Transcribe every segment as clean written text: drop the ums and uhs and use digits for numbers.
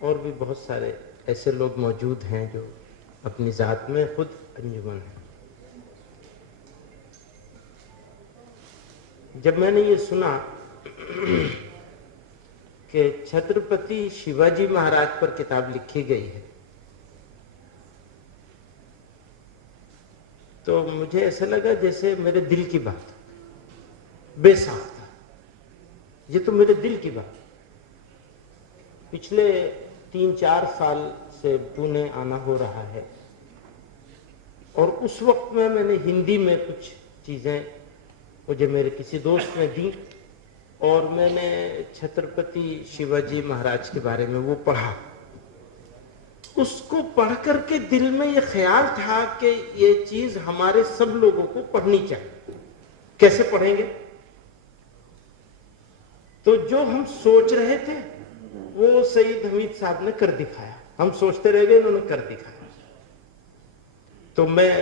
اور بھی بہت سارے ایسے لوگ موجود ہیں جو اپنی ذات میں خود انجمن ہیں. جب میں نے یہ سنا کہ چھترپتی شیواجی مہاراج پر کتاب لکھی گئی ہے تو مجھے ایسا لگا جیسے میرے دل کی بات بے ساختہ. یہ تو میرے دل کی بات. پچھلے 3-4 سال سے پونے آنا ہو رہا ہے اور اس وقت میں نے ہندی میں کچھ چیزیں مجھے میرے کسی دوست نے دیں اور میں نے چھترپتی شیواجی مہاراج کے بارے میں وہ پڑھا. اس کو پڑھ کر کے دل میں یہ خیال تھا کہ یہ چیز ہمارے سب لوگوں کو پڑھنی چاہیے. کیسے پڑھیں گے؟ تو جو ہم سوچ رہے تھے وہ سید حمید صاحب نے کر دکھایا. ہم سوچتے رہ گئے، انہوں نے کر دکھایا. تو میں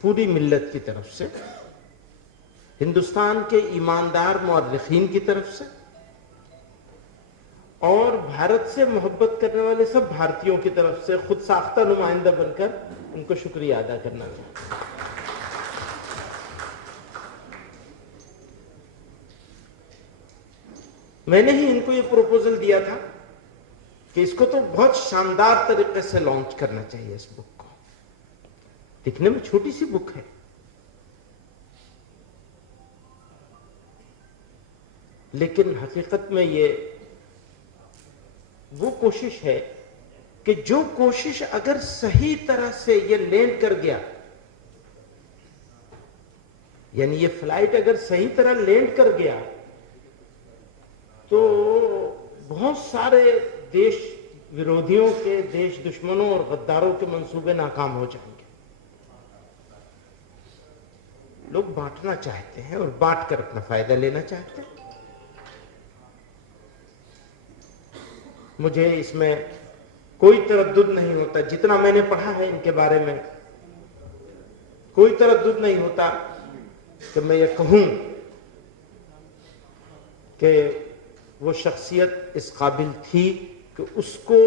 پوری ملت کی طرف سے، ہندوستان کے ایماندار مورخین کی طرف سے اور بھارت سے محبت کرنے والے سب بھارتیوں کی طرف سے خود ساختہ نمائندہ بن کر ان کو شکریہ ادا کرنا چاہتا ہوں. میں نے ہی ان کو یہ پروپوزل دیا تھا کہ اس کو تو بہت شاندار طریقے سے لانچ کرنا چاہیے. اس بک کو دکھنے میں چھوٹی سی بک ہے لیکن حقیقت میں یہ وہ کوشش ہے کہ جو کوشش اگر صحیح طرح سے یہ لینڈ کر گیا، یعنی یہ فلائٹ اگر صحیح طرح لینڈ کر گیا تو بہت سارے دیش ویرودھیوں کے، دیش دشمنوں اور غداروں کے منصوبے ناکام ہو جائیں گے. لوگ بانٹنا چاہتے ہیں اور بانٹ کر اپنا فائدہ لینا چاہتے ہیں. مجھے اس میں کوئی تردد نہیں ہوتا. جتنا میں نے پڑھا ہے ان کے بارے میں کوئی تردد نہیں ہوتا کہ میں یہ کہوں کہ وہ شخصیت اس قابل تھی کہ اس کو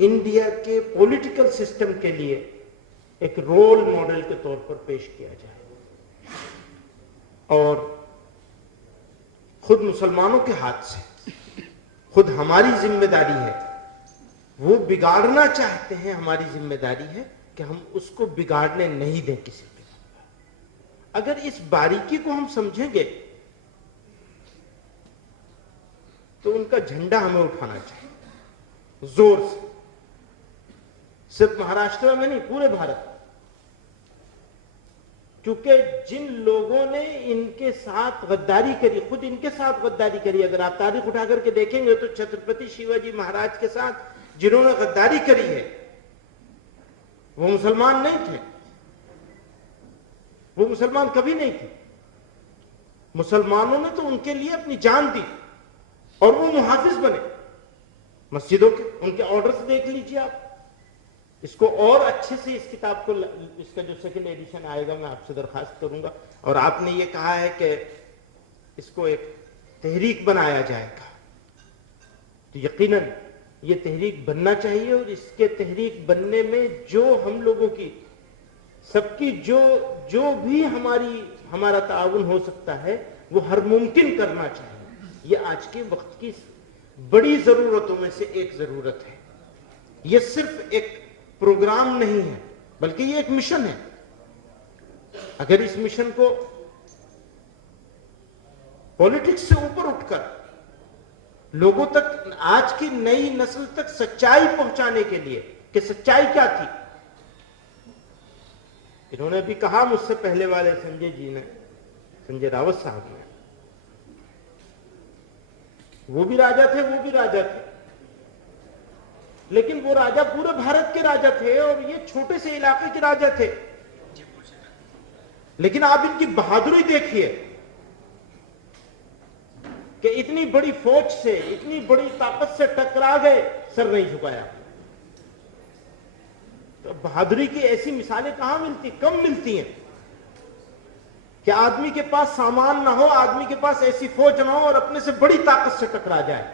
انڈیا کے پولیٹیکل سسٹم کے لیے ایک رول ماڈل کے طور پر پیش کیا جائے. اور خود مسلمانوں کے ہاتھ سے، خود ہماری ذمہ داری ہے، وہ بگاڑنا چاہتے ہیں، ہماری ذمہ داری ہے کہ ہم اس کو بگاڑنے نہیں دیں کسی پہ. اگر اس باریکی کو ہم سمجھیں گے تو ان کا جھنڈا ہمیں اٹھانا چاہیے زور سے. صرف مہاراشٹر میں نہیں، پورے بھارت. کیونکہ جن لوگوں نے ان کے ساتھ غداری کری، خود ان کے ساتھ غداری کری. اگر آپ تاریخ اٹھا کر کے دیکھیں گے تو چھترپتی شیواجی مہاراج کے ساتھ جنہوں نے غداری کری ہے وہ مسلمان نہیں تھے. وہ مسلمان کبھی نہیں تھے. مسلمانوں نے تو ان کے لیے اپنی جان دی اور وہ محافظ بنے مسجدوں کے. ان کے آرڈرز دیکھ لیجیے آپ. اس کو اور اچھے سے، اس کتاب کو، اس کا جو سیکنڈ ایڈیشن آئے گا، میں آپ سے درخواست کروں گا. اور آپ نے یہ کہا ہے کہ اس کو ایک تحریک بنایا جائے گا، تو یقیناً یہ تحریک بننا چاہیے. اور اس کے تحریک بننے میں جو ہم لوگوں کی، سب کی جو بھی ہمارا تعاون ہو سکتا ہے وہ ہر ممکن کرنا چاہیے. یہ آج کے وقت کی بڑی ضرورتوں میں سے ایک ضرورت ہے. یہ صرف ایک پروگرام نہیں ہے بلکہ یہ ایک مشن ہے. اگر اس مشن کو پولیٹکس سے اوپر اٹھ کر لوگوں تک، آج کی نئی نسل تک سچائی پہنچانے کے لیے کہ سچائی کیا تھی. انہوں نے بھی کہا مجھ سے پہلے والے سنجے جی نے، سنجے راوت صاحب نے، وہ بھی راجا تھے، وہ بھی راجا تھے، لیکن وہ راجا پورے بھارت کے راجا تھے اور یہ چھوٹے سے علاقے کے راجا تھے. لیکن آپ ان کی بہادری دیکھیے کہ اتنی بڑی فوج سے، اتنی بڑی طاقت سے ٹکرا گئے، سر نہیں جھکایا. تو بہادری کی ایسی مثالیں کہاں ملتی؟ کم ملتی ہیں کہ آدمی کے پاس سامان نہ ہو، آدمی کے پاس ایسی فوج نہ ہو اور اپنے سے بڑی طاقت سے ٹکرا جائے.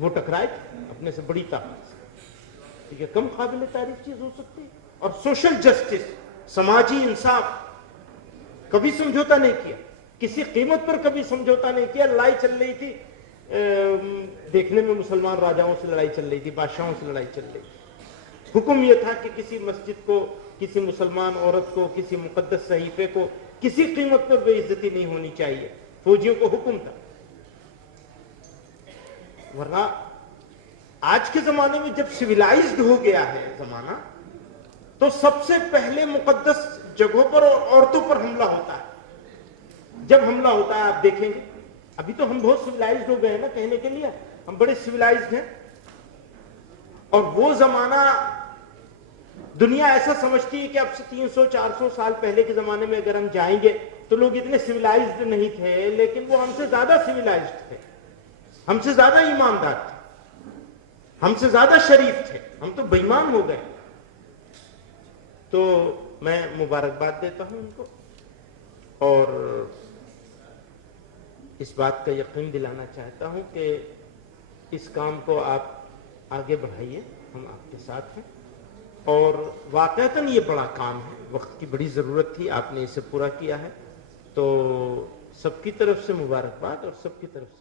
وہ ٹکرائے تھے اپنے سے بڑی طاقت سے، ٹھیک ہے، کم قابل تعریف چیز ہو سکتی ہے؟ اور سوشل جسٹس، سماجی انصاف، کبھی سمجھوتا نہیں کیا، کسی قیمت پر کبھی سمجھوتا نہیں کیا۔ لڑائی چل رہی تھی، دیکھنے میں مسلمان راجاؤں سے لڑائی چل رہی تھی، بادشاہوں سے لڑائی چل رہی تھی، حکم یہ تھا کہ کسی مسجد کو، کسی مسلمان عورت کو، کسی مقدس صحیفے کو کسی قیمت پر بے عزتی نہیں ہونی چاہیے، فوجیوں کو حکم تھا۔ ورنہ آج کے زمانے میں جب سویلائزڈ ہو گیا ہے زمانہ، تو سب سے پہلے مقدس جگہوں پر اور عورتوں پر حملہ ہوتا ہے۔ جب حملہ ہوتا ہے آپ دیکھیں گے، ابھی تو ہم بہت سویلائزڈ ہو گئے ہیں نا، کہنے کے لیے ہم بڑے سویلائزڈ ہیں، اور وہ زمانہ دنیا ایسا سمجھتی ہے کہ اب سے 300-400 سال پہلے کے زمانے میں اگر ہم جائیں گے تو لوگ اتنے سویلائزڈ نہیں تھے، لیکن وہ ہم سے زیادہ سویلائزڈ تھے، ہم سے زیادہ ایماندار تھے، ہم سے زیادہ شریف تھے، ہم تو بے ایمان ہو گئے۔ تو میں مبارکباد دیتا ہوں ان کو، اور اس بات کا یقین دلانا چاہتا ہوں کہ اس کام کو آپ آگے بڑھائیے، ہم آپ کے ساتھ ہیں، اور واقعتاً یہ بڑا کام ہے، وقت کی بڑی ضرورت تھی، آپ نے اسے پورا کیا ہے، تو سب کی طرف سے مبارکباد اور سب کی طرف سے